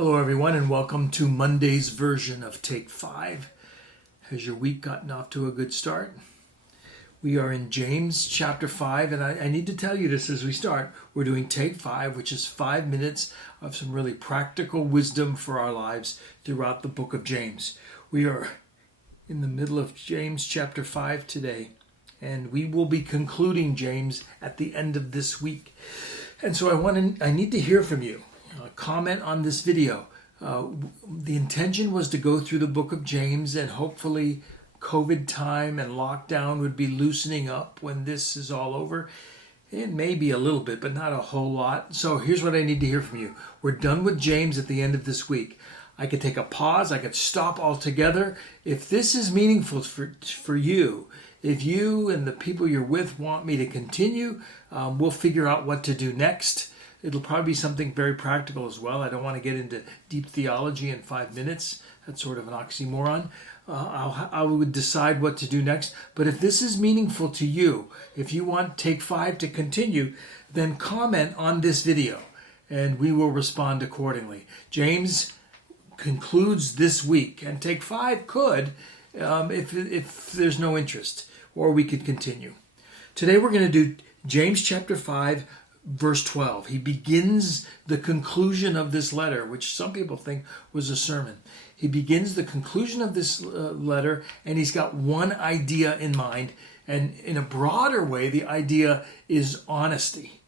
Hello, everyone, and welcome to Monday's version of Take 5. Has your week gotten off to a good start? We are in James chapter 5, and I need to tell you this as we start. We're doing Take 5, which is 5 minutes of some really practical wisdom for our lives throughout the book of James. We are in the middle of James chapter 5 today, and we will be concluding James at the end of this week. And so I need to hear from you. Comment on this video. The intention was to go through the book of James, and hopefully COVID time and lockdown would be loosening up when this is all over. It may be a little bit, but not a whole lot. So here's what I need to hear from you. We're done with James at the end of this week. I could take a pause. I could stop altogether. If this is meaningful for you, if you and the people you're with want me to continue, we'll figure out what to do next. It'll probably be something very practical as well. I don't want to get into deep theology in 5 minutes. That's sort of an oxymoron. I would decide what to do next. But if this is meaningful to you, if you want Take 5 to continue, then comment on this video and we will respond accordingly. James concludes this week, and Take 5 could if there's no interest, or we could continue. Today we're going to do James chapter 5, verse 12. He begins the conclusion of this letter, which some people think was a sermon. He begins the conclusion of this letter, and he's got one idea in mind. And in a broader way, the idea is honesty.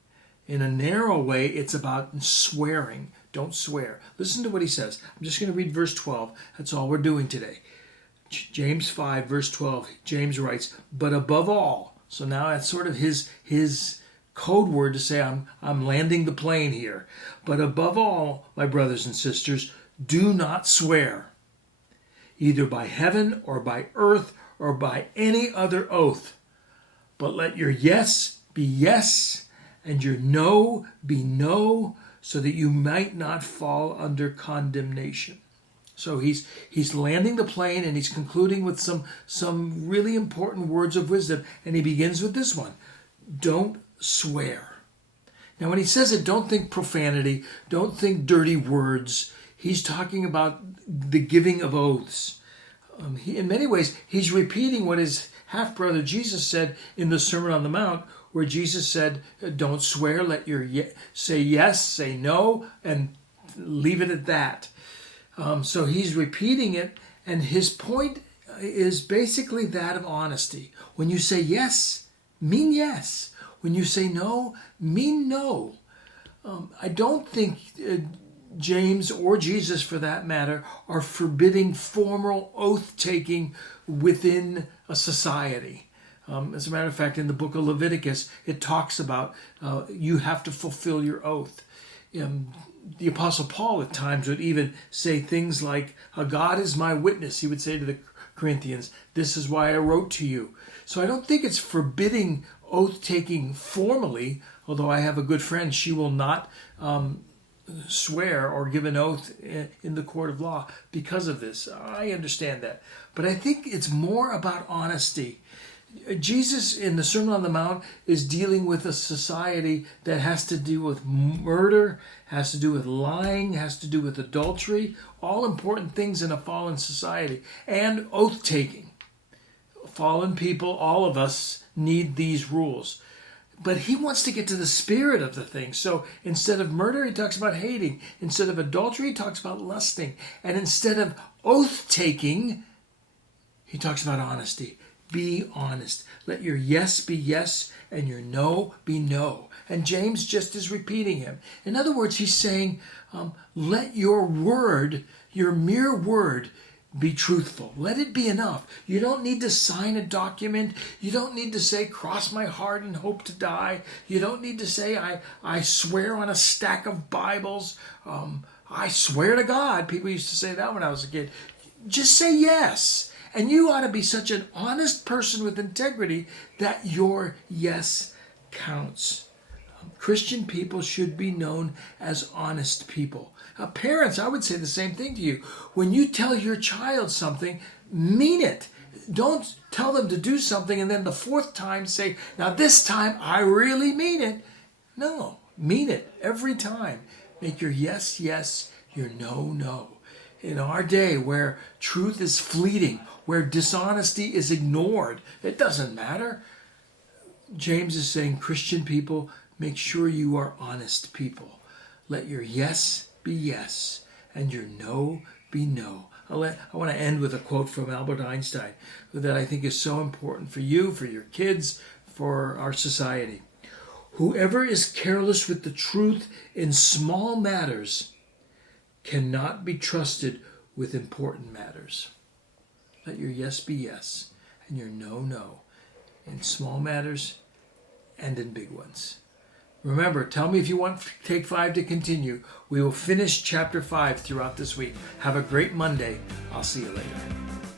In a narrow way, it's about swearing. Don't swear. Listen to what he says. I'm just going to read verse 12. That's all we're doing today. James 5, verse 12. James writes, "But above all," so now that's sort of his code word to say I'm landing the plane here. "But above all, my brothers and sisters, do not swear, either by heaven or by earth or by any other oath, but let your yes be yes and your no be no, so that you might not fall under condemnation." So he's landing the plane, and he's concluding with some really important words of wisdom, and he begins with this one: don't swear. Now, when he says it, don't think profanity, don't think dirty words. He's talking about the giving of oaths. In many ways, he's repeating what his half-brother Jesus said in the Sermon on the Mount, where Jesus said, don't swear, let your say yes, say no, and leave it at that. So he's repeating it, and his point is basically that of honesty. When you say yes, mean yes. When you say no, mean no. I don't think James, or Jesus for that matter, are forbidding formal oath-taking within a society. As a matter of fact, in the book of Leviticus, it talks about you have to fulfill your oath. The Apostle Paul at times would even say things like, God is my witness. He would say to the Corinthians, this is why I wrote to you. So I don't think it's forbidding oath-taking formally, although I have a good friend, she will not swear or give an oath in the court of law because of this. I understand that. But I think it's more about honesty. Jesus in the Sermon on the Mount is dealing with a society that has to do with murder, has to do with lying, has to do with adultery, all important things in a fallen society, and oath-taking. Fallen people, all of us, need these rules. But he wants to get to the spirit of the thing. So instead of murder, he talks about hating. Instead of adultery, he talks about lusting. And instead of oath-taking, he talks about honesty. Be honest. Let your yes be yes and your no be no. And James just is repeating him. In other words, he's saying, let your word, your mere word, be truthful. Let it be enough. You don't need to sign a document. You don't need to say, cross my heart and hope to die. You don't need to say, I swear on a stack of Bibles. I swear to God. People used to say that when I was a kid. Just say yes. And you ought to be such an honest person with integrity that your yes counts. Christian people should be known as honest people. Parents, I would say the same thing to you. When you tell your child something, mean it. Don't tell them to do something and then the fourth time say, now this time I really mean it. No, mean it every time. Make your yes, yes, your no. In our day where truth is fleeting, where dishonesty is ignored, it doesn't matter. James is saying, Christian people, make sure you are honest people. Let your yes be yes and your no be no. I want to end with a quote from Albert Einstein that I think is so important for you, for your kids, for our society. Whoever is careless with the truth in small matters cannot be trusted with important matters. Let your yes be yes and your no, in small matters and in big ones. Remember, tell me if you want Take 5 to continue. We will finish chapter 5 throughout this week. Have a great Monday. I'll see you later.